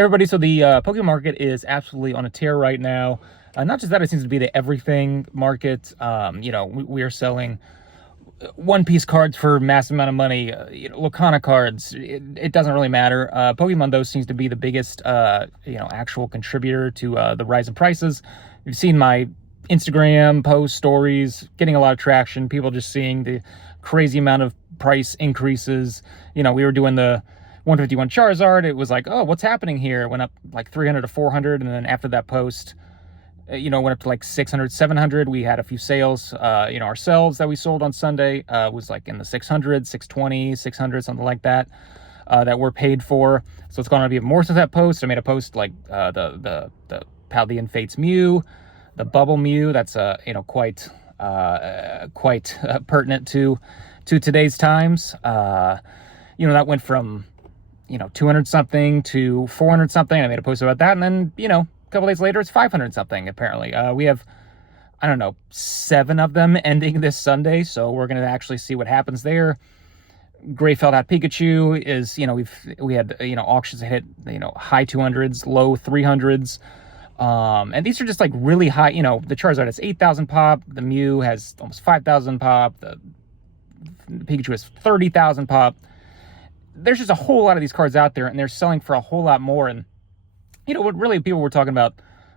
Hey everybody, so the Pokemon market is absolutely on a tear right now. Not just that, it seems to be the everything market. We are selling One Piece cards for a massive amount of money. Lacana cards, it doesn't really matter. Pokemon, though, seems to be the biggest, actual contributor to the rise in prices. You've seen my Instagram post stories getting a lot of traction. People just seeing the crazy amount of price increases. We were doing the 151 Charizard. It was like, oh, what's happening here? It went up like 300 to 400, and then after that post, went up to like 600, 700. We had a few sales, ourselves that we sold on Sunday, was like in the 600, 620, 600, something like that, that we're paid for. So it's going to be more since that post. I made a post like the Paldean Fates Mew, the Bubble Mew. That's quite pertinent to today's times. That went from 200 something to 400 something. I made a post about that, and then a couple days later it's 500 something apparently. We have, I don't know, 7 of them ending this Sunday, so we're going to actually see what happens there. Greyfeld Hat Pikachu is, we had auctions that hit high 200s, low 300s, and these are just like really high. The Charizard has 8,000 pop, the Mew has almost 5,000 pop, the Pikachu has 30,000 pop. There's just a whole lot of these cards out there, and they're selling for a whole lot more. And what really people were talking about,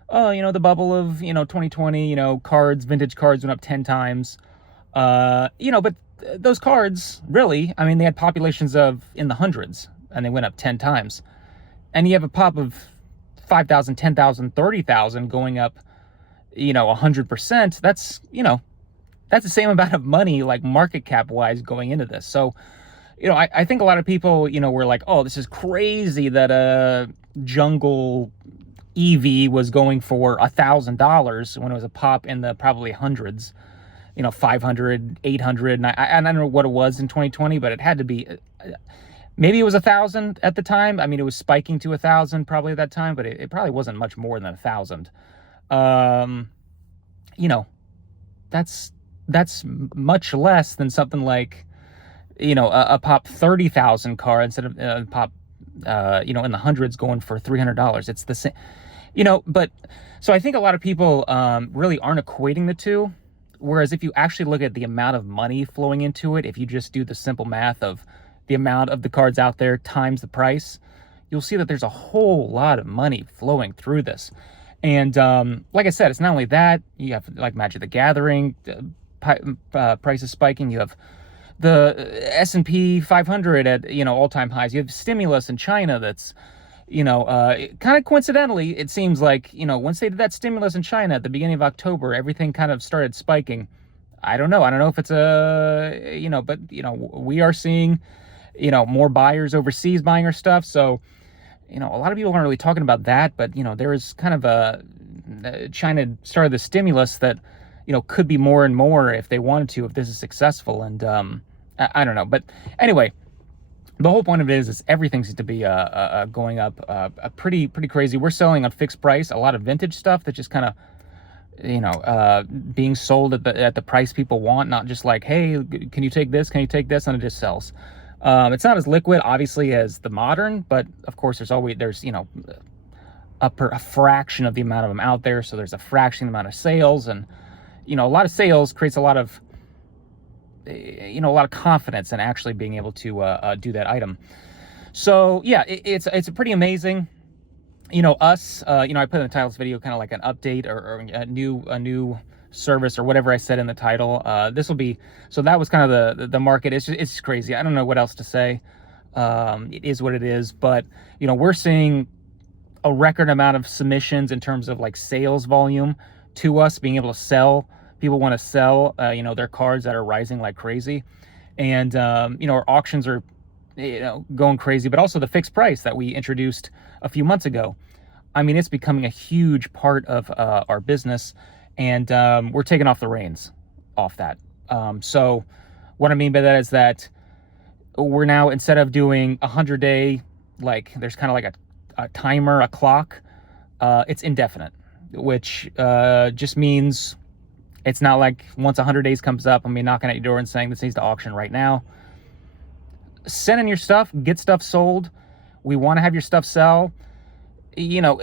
the bubble of 2020, cards, vintage cards went up 10 times. But those cards, really, I mean, they had populations of in the hundreds, and they went up 10 times. And you have a pop of 5,000, 10,000, 30,000 going up 100%. That's the same amount of money, like market cap wise, going into this. So I think a lot of people, were like, oh, this is crazy that a jungle EV was going for $1,000 when it was a pop in the probably hundreds, 500, 800. And I don't know what it was in 2020, but it had to be, maybe it was 1,000 at the time. I mean, it was spiking to 1,000 probably at that time, but it probably wasn't much more than 1,000. That's much less than something like, a pop 30,000 card instead of pop, in the hundreds going for $300. It's the same, but so I think a lot of people really aren't equating the two. Whereas if you actually look at the amount of money flowing into it, if you just do the simple math of the amount of the cards out there times the price, you'll see that there's a whole lot of money flowing through this. And like I said, it's not only that. You have like Magic the Gathering, prices spiking. You have the S&P 500 at all-time highs. You have stimulus in China that's kind of coincidentally, it seems like once they did that stimulus in China at the beginning of October, everything kind of started spiking. I don't know if it's but we are seeing more buyers overseas buying our stuff. So a lot of people aren't really talking about that, but there is kind of a China started the stimulus that could be more and more if they wanted to, if this is successful. And I don't know, but anyway, the whole point of it is everything seems to be going up pretty crazy. We're selling on fixed price a lot of vintage stuff that just kind of being sold at the price people want, not just like, hey, can you take this, and it just sells. It's not as liquid obviously as the modern, but of course there's a fraction of the amount of them out there, so there's a fraction of the amount of sales. And a lot of sales creates a lot of confidence in actually being able to do that item. So yeah, it's pretty amazing. Us, I put in the title of this video kind of like an update or a new service or whatever I said in the title. This will be, so that was kind of the market. It's crazy. I don't know what else to say. It is what it is, but we're seeing a record amount of submissions in terms of like sales volume to us, being able to sell. People want to sell, their cards that are rising like crazy. And, our auctions are, going crazy, but also the fixed price that we introduced a few months ago. I mean, it's becoming a huge part of our business, and we're taking off the reins off that. So what I mean by that is that we're now, instead of doing 100-day, like there's kind of like a timer, a clock, it's indefinite, which just means it's not like once 100 days comes up, I'm knocking at your door and saying this needs to auction right now. Send in your stuff, get stuff sold. We want to have your stuff sell. you know,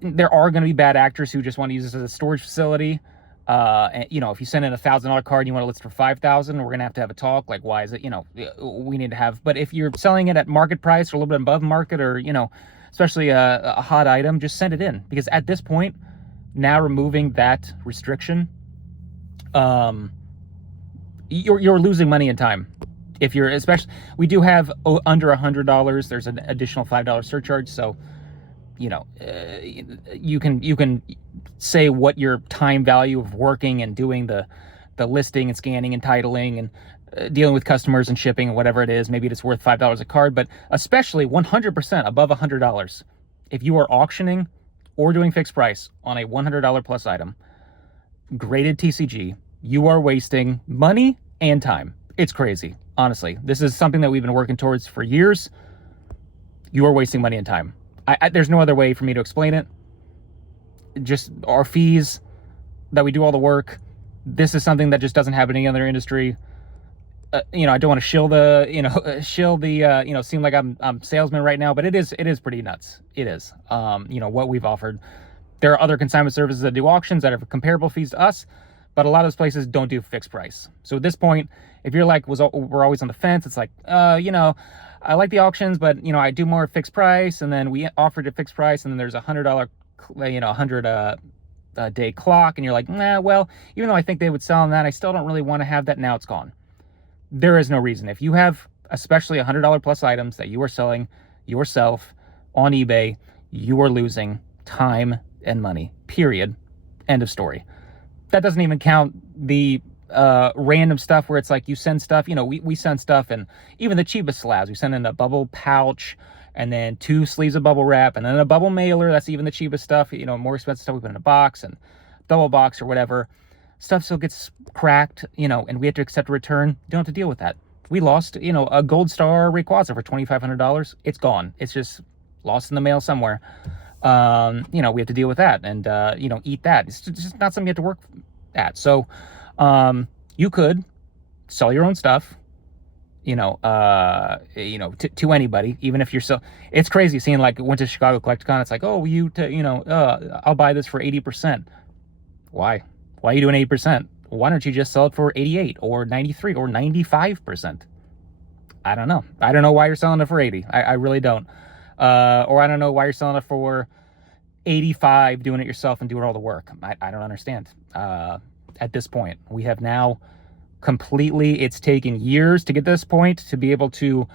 there are going to be bad actors who just want to use this as a storage facility. And, you know, if you send in $1,000 card and you want to list for 5,000, we're going to have a talk. Like, why is it, you know, we need to have, but if you're selling it at market price or a little bit above market, or, you know, especially a hot item, just send it in. Because at this point, now removing that restriction, you're losing money and time. If you're, especially, we do have under $100, there's an additional $5 surcharge. So, you know, you can say what your time value of working and doing the listing and scanning and titling and dealing with customers and shipping and whatever it is. Maybe it's worth $5 a card, but especially 100% above $100. If you are auctioning or doing fixed price on a $100 plus item, graded TCG, you are wasting money and time. It's crazy. Honestly, this is something that we've been working towards for years. You are wasting money and time. There's no other way for me to explain it. Just our fees that we do all the work. This is something that just doesn't happen in any other industry. You know, I don't want to shill the, you know, seem like I'm salesman right now, but it is pretty nuts. It is, you know, what we've offered. There are other consignment services that do auctions that have comparable fees to us, but a lot of those places don't do fixed price. So at this point, if you're like, we're always on the fence, it's like, you know, I like the auctions, but, you know, I do more fixed price, and then we offered a fixed price, and then there's $100, you know, 100 day clock, and you're like, nah, well, even though I think they would sell on that, I still don't really want to have that. Now it's gone. There is no reason. If you have especially $100 plus items that you are selling yourself on eBay, you are losing time and money, period. End of story. That doesn't even count the random stuff where it's like you send stuff, you know, we send stuff, and even the cheapest slabs, we send in a bubble pouch and then 2 sleeves of bubble wrap and then a bubble mailer. That's even the cheapest stuff. You know, more expensive stuff we put in a box and double box or whatever. Stuff still gets cracked, you know, and we have to accept a return. You don't have to deal with that. We lost, you know, a Gold Star Rayquaza for $2,500. It's gone. It's just lost in the mail somewhere. You know, we have to deal with that and, you know, eat that. It's just not something you have to work at. So, you could sell your own stuff, you know, to anybody, even if you're so, it's crazy seeing, like, went to Chicago Collecticon. It's like, oh, you know, I'll buy this for 80%. Why are you doing 80%? Why don't you just sell it for 88 or 93 or 95%? I don't know. I don't know why you're selling it for 80. I really don't. Or I don't know why you're selling it for 85, doing it yourself and doing all the work. I don't understand. At this point, we have now completely, it's taken years to get to this point to be able to,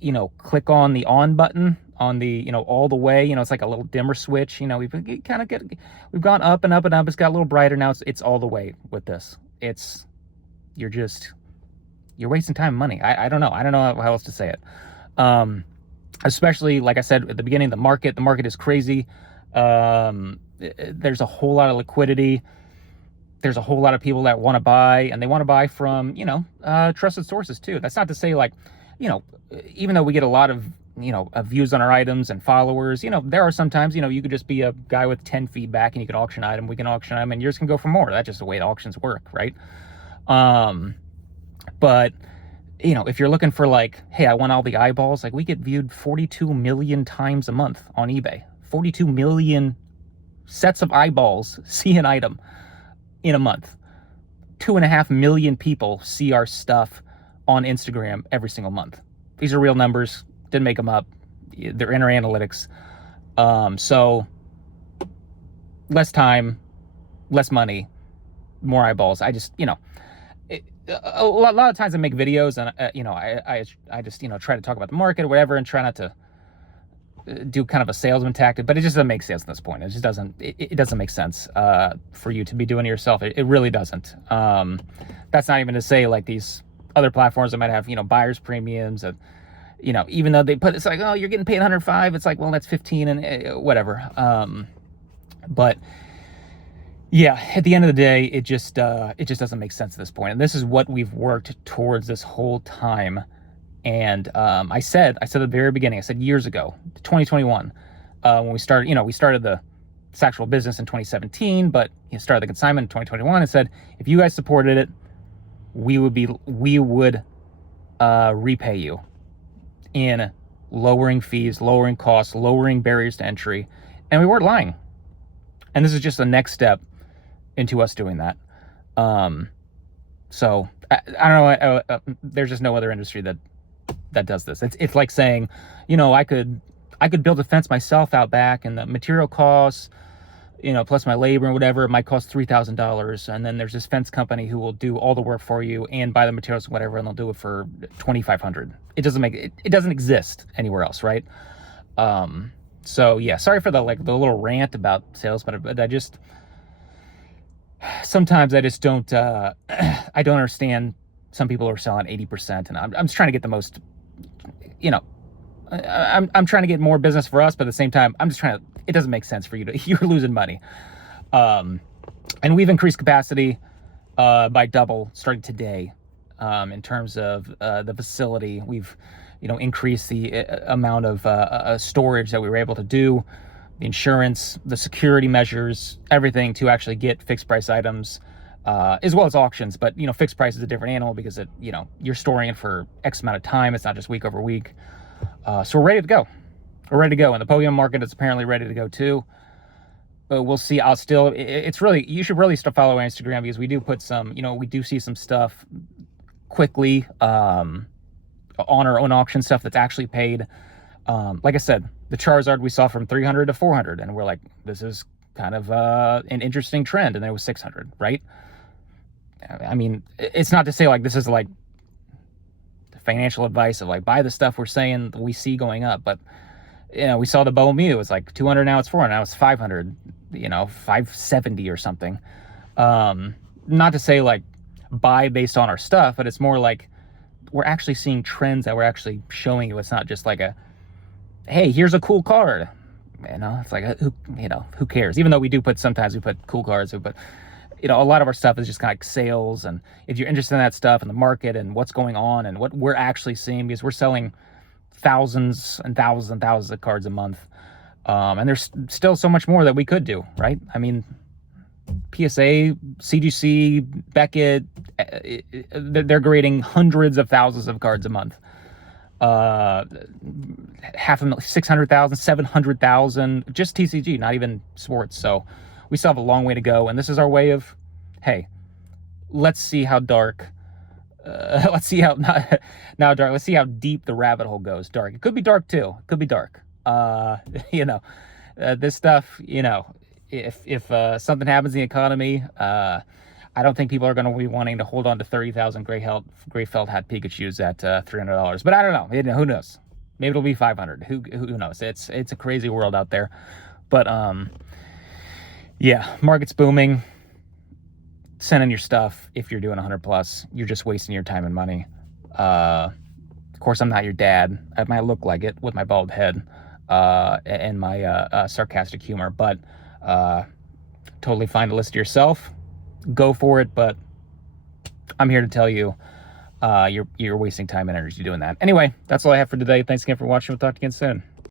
you know, click on the on button on the, you know, all the way, you know, it's like a little dimmer switch, you know, we've gone up and up and up. It's got a little brighter now. It's all the way with this. You're wasting time and money. I don't know. I don't know how else to say it. Especially, like I said at the beginning, the market is crazy. There's a whole lot of liquidity. There's a whole lot of people that want to buy, and they want to buy from, you know, trusted sources too. That's not to say, like, you know, even though we get a lot of, you know, views on our items and followers, you know, there are sometimes, you know, you could just be a guy with 10 feedback and you can auction item, we can auction item, and yours can go for more. That's just the way the auctions work, right? But, you know, if you're looking for, like, hey, I want all the eyeballs, like, we get viewed 42 million times a month on eBay. 42 million sets of eyeballs see an item in a month. 2.5 million people see our stuff on Instagram every single month. These are real numbers. Didn't make them up. They're in our analytics. So less time, less money, more eyeballs. I just, you know, a lot of times I make videos and, you know, I just, you know, try to talk about the market or whatever and try not to do kind of a salesman tactic, but it just doesn't make sense at this point. It just doesn't, it doesn't make sense for you to be doing it yourself. It really doesn't. That's not even to say, like, these other platforms that might have, you know, buyer's premiums and, you know, even though they put, it's like, oh, you're getting paid 105. It's like, well, that's 15 and whatever. But yeah, at the end of the day, it just doesn't make sense at this point. And this is what we've worked towards this whole time. And I said at the very beginning, I said years ago, 2021, when we started, you know, we started the actual business in 2017, but you started the consignment in 2021. I said, if you guys supported it, we would repay you in lowering fees, lowering costs, lowering barriers to entry, and we weren't lying. And this is just the next step into us doing that. So I don't know. There's just no other industry that does this. It's like saying, you know, I could build a fence myself out back, and the material costs, you know, plus my labor and whatever, it might cost $3,000. And then there's this fence company who will do all the work for you and buy the materials and whatever, and they'll do it for $2,500. It doesn't exist anywhere else, right? So yeah, sorry for the little rant about sales, but sometimes I just don't, I don't understand. Some people are selling 80%, and I'm just trying to get the most, you know, I'm trying to get more business for us, but at the same time, it doesn't make sense for you you're losing money. And we've increased capacity, by double starting today. In terms of, the facility, we've, you know, increased the amount of, storage that we were able to do, the insurance, the security measures, everything to actually get fixed price items, as well as auctions. But, you know, fixed price is a different animal because you're storing it for X amount of time. It's not just week over week. So we're ready to go. We're ready to go. And the podium market is apparently ready to go too. But we'll see. You should really start following our Instagram, because we do put we do see some stuff quickly, on our own auction stuff that's actually paid. Like I said, the Charizard we saw from 300 to 400, and we're like, this is kind of an interesting trend, and then it was 600, right? I mean, it's not to say like this is like financial advice of like buy the stuff we're saying we see going up, but you know, we saw the Bow Mew, it's like 200, now it's 400, now it's 500, you know, 570 or something. Not to say like buy based on our stuff, but it's more like we're actually seeing trends that we're actually showing you. It's not just like hey, here's a cool card. You know, it's like, who cares? Even though sometimes we put cool cards, but you know, a lot of our stuff is just kind of like sales. And if you're interested in that stuff and the market and what's going on and what we're actually seeing, because we're selling thousands and thousands and thousands of cards a month. And there's still so much more that we could do, right? I mean, PSA, CGC, Beckett, they're grading hundreds of thousands of cards a month. 600,000, 700,000, just TCG, not even sports. So we still have a long way to go. And this is our way of, hey, let's see how dark, let's see how deep the rabbit hole goes. Dark. It could be dark too. It could be dark. This stuff, if something happens in the economy, I don't think people are going to be wanting to hold on to 30,000 gray felt hat Pikachus at $300. But I don't know. Who knows? Maybe it'll be 500. Who knows? It's a crazy world out there. But yeah, market's booming. Send in your stuff. If you're doing 100 plus, you're just wasting your time and money. Of course, I'm not your dad. I might look like it with my bald head and my sarcastic humor, but totally fine to listen to yourself. Go for it, but I'm here to tell you you're wasting time and energy doing that. Anyway, that's all I have for today. Thanks again for watching. We'll talk to you again soon.